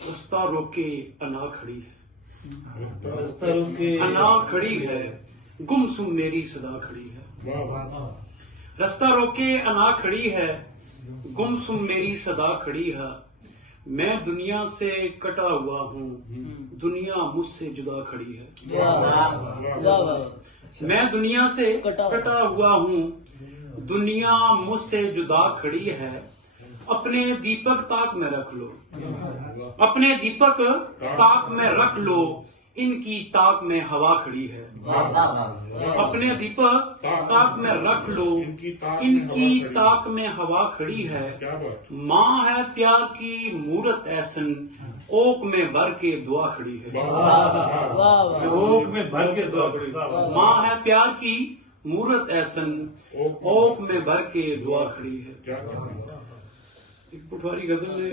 रास्ता रोके अना खड़ी है, रास्ता रोके अना खड़ी है, गुमसुम मेरी सदा खड़ी है। रास्ता रोके अना खड़ी है, गुमसुम मेरी सदा खड़ी है। मैं दुनिया से कटा हुआ हूँ, दुनिया मुझसे जुदा खड़ी है। मैं दुनिया से कटा हुआ हूँ, दुनिया मुझसे जुदा खड़ी है। अपने दीपक ताक में रख लो, अपने दीपक ताक में रख लो, इनकी ताक में हवा खड़ी है। अपने दीपक ताक में रख लो, इनकी ताक में हवा खड़ी है। माँ है प्यार की मूरत ऐसन, ओक में भर के दुआ खड़ी है। ओक में भर के दुआ खड़ी। माँ है प्यार की मूरत ऐसन, ओक में भर के दुआ खड़ी है। एक पुठारी गजल ने